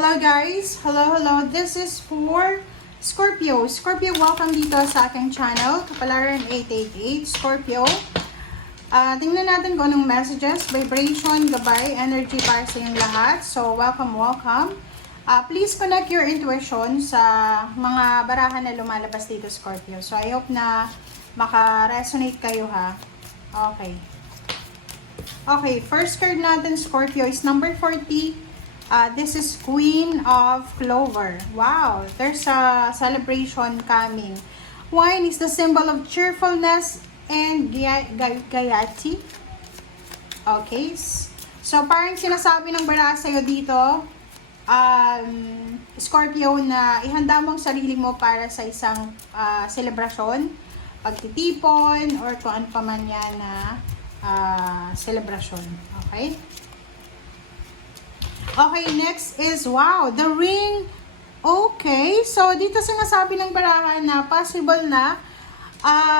Hello guys! Hello! This is for Scorpio. Scorpio, welcome dito sa aking channel, Kapalaran 888 Scorpio. Tingnan natin kung anong messages, vibration, gabay, energy para sa inyong lahat. So, welcome. Please connect your intuition sa mga barahan na lumalabas dito, Scorpio. So, I hope na maka-resonate kayo, ha? Okay, first card natin, Scorpio, is number 40. This is Queen of Clover. Wow, there's a celebration coming. Wine is the symbol of cheerfulness and gaiety. Okay, so parang sinasabi ng bara sa'yo dito, Scorpio, na ihanda mo ang sarili mo para sa isang selebrasyon, pagtitipon, or kung ano pa man yan na selebrasyon. Okay? Okay, next is, wow, the ring. Okay, so dito sinasabi ng barahan na possible na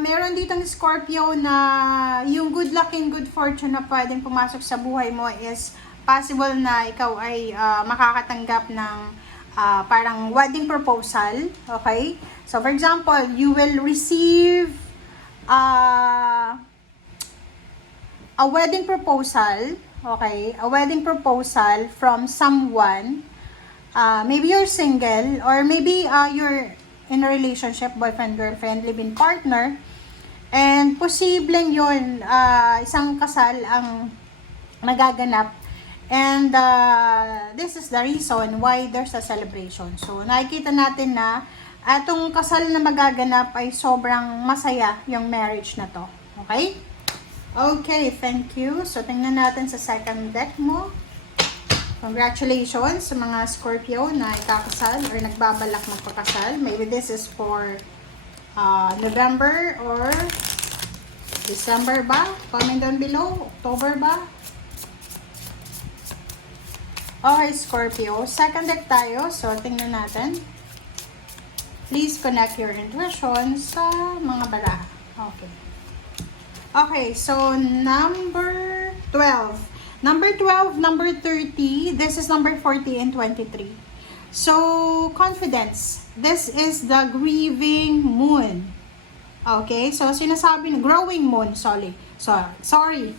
meron ditong Scorpio na yung good luck and good fortune na pwedeng pumasok sa buhay mo is possible na ikaw ay makakatanggap ng parang wedding proposal. Okay, so for example, you will receive a wedding proposal. Okay, a wedding proposal from someone. Maybe you're single, or maybe you're in a relationship, boyfriend, girlfriend, live-in partner. And posibleng yun, isang kasal ang magaganap. And this is the reason why there's a celebration. So, nakikita natin na atong kasal na magaganap ay sobrang masaya yung marriage na to. Okay? Okay, thank you. So, tingnan natin sa second deck mo. Congratulations sa mga Scorpio na ikakasal or nagbabalak magpakasal. Maybe this is for November or December ba? Comment down below. October ba? Okay, Scorpio. Second deck tayo. So, tingnan natin. Please connect your intuition sa mga baraha. Okay. Okay, so number 12. Number 12, number 30, this is number 40 and 23. So, confidence. This is the grieving moon. Okay, so sinasabi na, growing moon, sorry. Hindi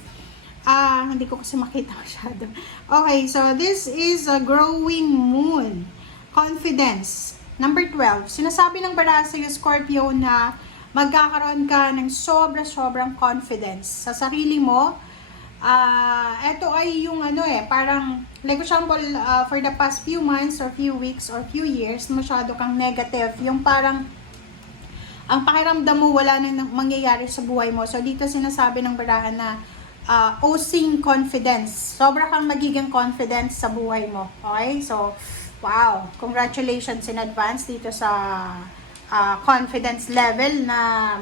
ko kasi makita masyado. Okay, so this is a growing moon. Confidence. Number 12, sinasabi ng bara sa Scorpio na magkakaroon ka ng sobrang confidence sa sarili mo. Ito ay yung parang, like example, for the past few months or few weeks or few years, masyado kang negative. Yung parang, ang pakiramdam mo wala nang mangyayari sa buhay mo. So, dito sinasabi ng barahan na osing confidence. Sobra kang magiging confident sa buhay mo. Okay? So, wow. Congratulations in advance dito sa confidence level na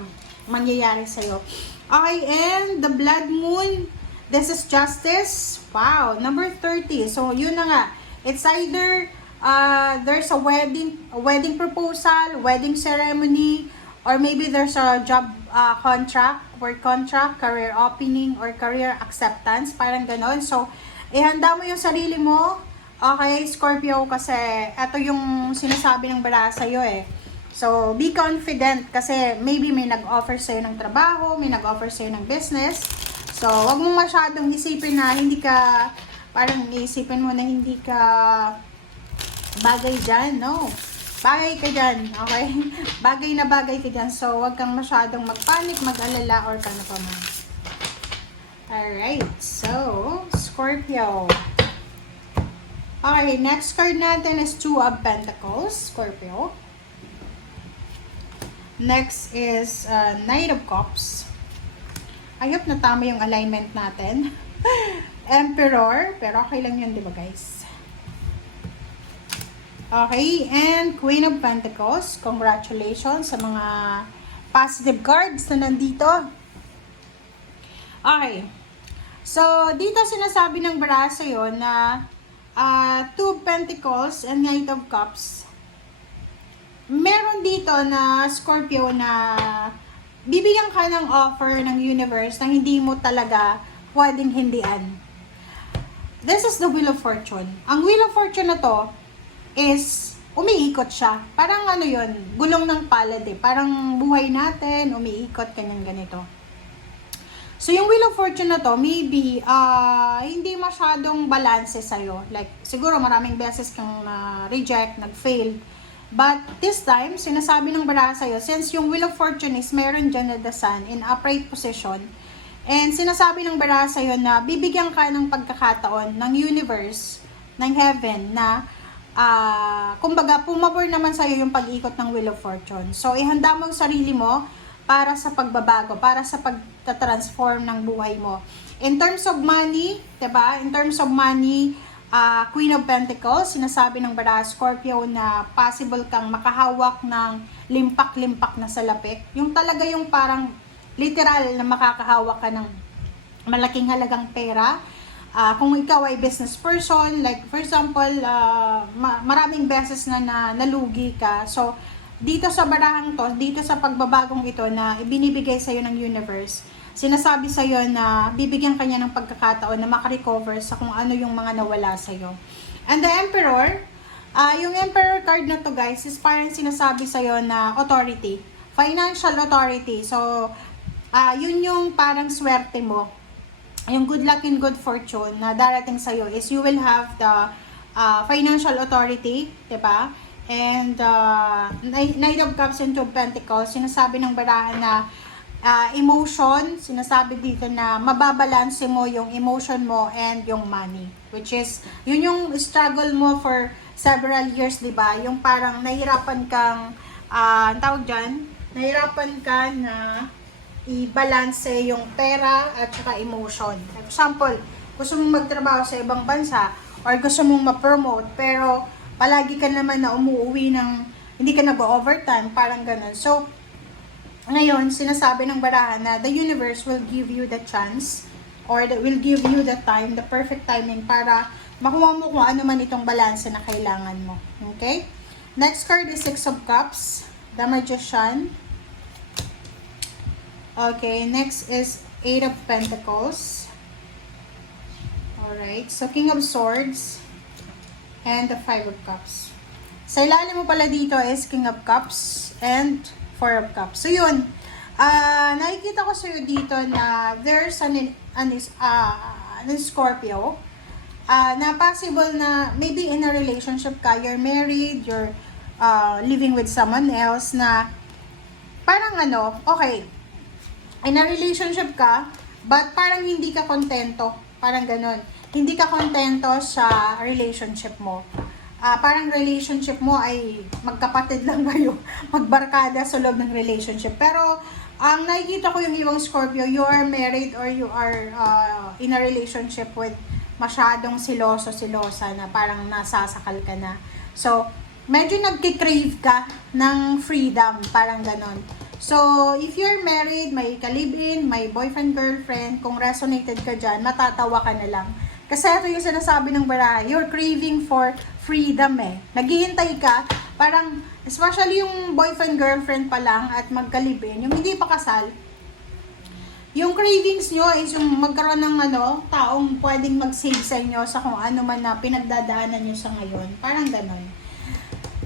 mangyayari sa'yo. Okay, and the blood moon, this is justice. Wow, number 30. So, yun na nga. It's either there's a wedding proposal, wedding ceremony, or maybe there's a job contract, work contract, career opening, or career acceptance. Parang ganon. So, ihanda mo yung sarili mo. Okay, Scorpio, kasi ito yung sinasabi ng bara sa'yo eh. So, be confident kasi maybe may nag-offer sa'yo ng trabaho, may nag-offer sa'yo ng business. So, wag mo masyadong isipin na hindi ka, parang isipin mo na hindi ka bagay dyan, no? Bagay ka dyan, okay? Bagay ka dyan. So, wag kang masyadong magpanik, mag-alala, or kano pa man. Alright, so, Scorpio. Okay, next card natin is Two of Pentacles, Scorpio. Next is Knight of Cups. I hope na tama yung alignment natin. Emperor. Pero okay lang yun, di ba guys? Okay, and Queen of Pentacles. Congratulations sa mga positive cards na nandito. Okay. So, dito sinasabi ng bara sa'yo na Two of Pentacles and Knight of Cups. Meron dito na Scorpio na bibigyan ka ng offer ng universe na hindi mo talaga pwedeng hindian. This is the Wheel of Fortune. Ang Wheel of Fortune na to, is umiikot siya. Parang ano yun, gulong ng palad eh. Parang buhay natin, umiikot, ganyan ganito. So, yung Wheel of Fortune na to, maybe, hindi masyadong balance sa'yo. Like, siguro maraming beses kang reject, nag-fail. But, this time, sinasabi ng baraha sa'yo, since yung Wheel of Fortune is meron dyan na the Sun in upright position, and sinasabi ng baraha sa'yo na bibigyan ka ng pagkakataon ng universe, ng heaven, na, kumbaga, pumabor naman sa'yo yung pag-ikot ng Wheel of Fortune. So, ihanda mo ang sarili mo para sa pagbabago, para sa pagta-transform ng buhay mo. In terms of money, 'di ba? In terms of money, Queen of Pentacles, sinasabi ng baraha Scorpio na possible kang makahawak ng limpak-limpak na salapik. Yung talaga yung parang literal na makakahawak ka ng malaking halagang pera. Kung ikaw ay business person, like for example, maraming beses na nalugi ka. So, dito sa barahang to, dito sa pagbabagong ito na ibinibigay sa'yo ng universe, sinasabi sa'yo na bibigyan kanya ng pagkakataon na makarecover sa kung ano yung mga nawala sa'yo. And the Emperor, yung Emperor card na to guys, is parang sinasabi sa'yo na authority, financial authority. So, yun yung parang swerte mo. Yung good luck and good fortune na darating sa'yo is you will have the financial authority, diba? And Knight of Cups and Two of Pentacles, sinasabi ng baraha na emotion, sinasabi dito na mababalanse mo yung emotion mo and yung money, which is yun yung struggle mo for several years, diba? Yung parang nahirapan kang tawag dyan, nahirapan ka na i-balance yung pera at saka emotion. For example, gusto mong magtrabaho sa ibang bansa or gusto mong ma-promote pero palagi ka naman na umuwi ng, hindi ka nag-overtime, parang ganun. So, ngayon, sinasabi ng baraha na the universe will give you the chance or will give you the time, the perfect timing para makuha mo kung ano man itong balance na kailangan mo. Okay? Next card is Six of Cups, the Magician. Okay, next is Eight of Pentacles. Alright, so King of Swords and the Five of Cups. Sa ilalim mo pala dito is King of Cups and Four of Cups. So yun, nakikita ko sa'yo dito na there's an Scorpio na possible na maybe in a relationship ka, you're married, you're living with someone else na parang okay, in a relationship ka, but parang hindi ka kontento, parang ganun. Hindi ka kontento sa relationship mo. Parang relationship mo ay magkapatid lang kayo, magbarkada sa loob ng relationship. Pero, ang nakikita ko yung ibang Scorpio, you are married or you are in a relationship with masyadong silosa na parang nasasakal ka na. So, medyo nagkikrave ka ng freedom, parang ganon. So, if you're married, may ka-live-in, may boyfriend, girlfriend, kung resonated ka dyan, matatawa ka na lang. Kasi ito yung sinasabi ng baraha, you're craving for freedom eh. Naghihintay ka, parang, especially yung boyfriend, girlfriend pa lang at magka-live-in, yung hindi pa kasal, yung cravings nyo is yung magkaroon ng taong pwedeng mag-save sa inyo sa kung ano man na pinagdadaanan nyo sa ngayon. Parang ganon.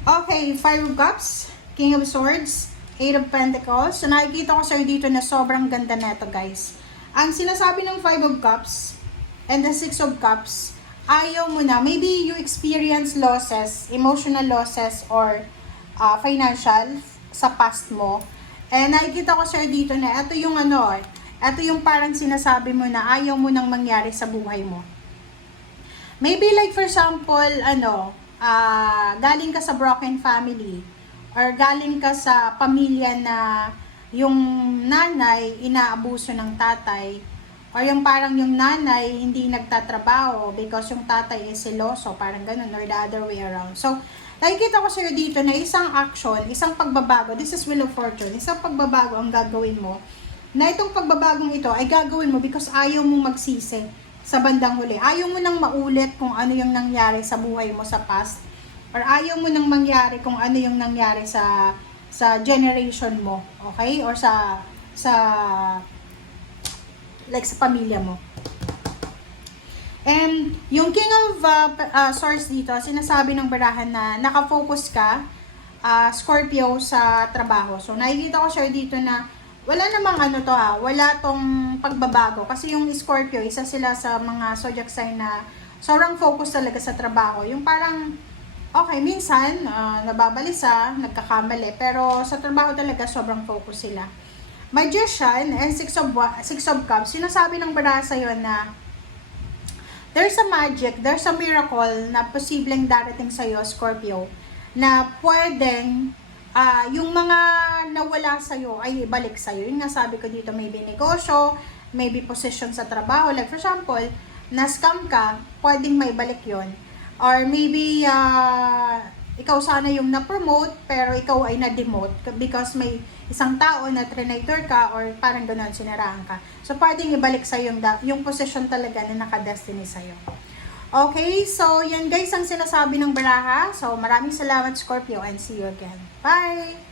Okay, Five of Cups, King of Swords, Eight of Pentacles. So, nakikita ko sa'yo dito na sobrang ganda neto, guys. Ang sinasabi ng Five of Cups and the Six of Cups, ayaw mo na. Maybe you experience losses, emotional losses, or financial sa past mo. And nakikita ko sa'yo dito na ito yung ito yung parang sinasabi mo na ayaw mo nang mangyari sa buhay mo. Maybe like for example, galing ka sa broken family or galing ka sa pamilya na yung nanay inaabuso ng tatay or yung parang yung nanay hindi nagtatrabaho because yung tatay is seloso, parang ganun, or the other way around. So, nakikita ko sa'yo dito na isang action, isang pagbabago, this is Wheel of Fortune, isang pagbabago ang gagawin mo, na itong pagbabagong ito ay gagawin mo because ayaw mong magsisi sa bandang huli. Ayaw mo nang maulit kung ano yung nangyari sa buhay mo sa past, or ayaw mo nang mangyari kung ano yung nangyari sa generation mo, okay? Or sa like sa pamilya mo. And yung King of Swords dito, sinasabi ng barahan na nakafocus ka, Scorpio, sa trabaho. So, nakikita ko siya dito na wala namang wala tong pagbabago. Kasi yung Scorpio, isa sila sa mga zodiac sign na sobrang focus talaga sa trabaho. Yung parang, okay, minsan, nababalisa, nagkakamali, pero sa trabaho talaga sobrang focus sila. Magician and Six of Cups, sinasabi ng baraha sa'yo na there's a magic, there's a miracle na posibleng darating sa'yo, Scorpio, na pwedeng yung mga nawala sa'yo ay ibalik sa'yo. Yung nga sabi ko dito, maybe negosyo, maybe position sa trabaho. Like for example, na-scam ka, pwedeng maibalik yon. Or maybe ikaw sana yung na-promote, pero ikaw ay na-demote because may isang tao na trinator ka or parang gano'n, siniraan ka. So, pwedeng ibalik sa yung position talaga na naka-destiny sa'yo. Okay, so yan guys ang sinasabi ng baraha. So, maraming salamat Scorpio and see you again. Bye!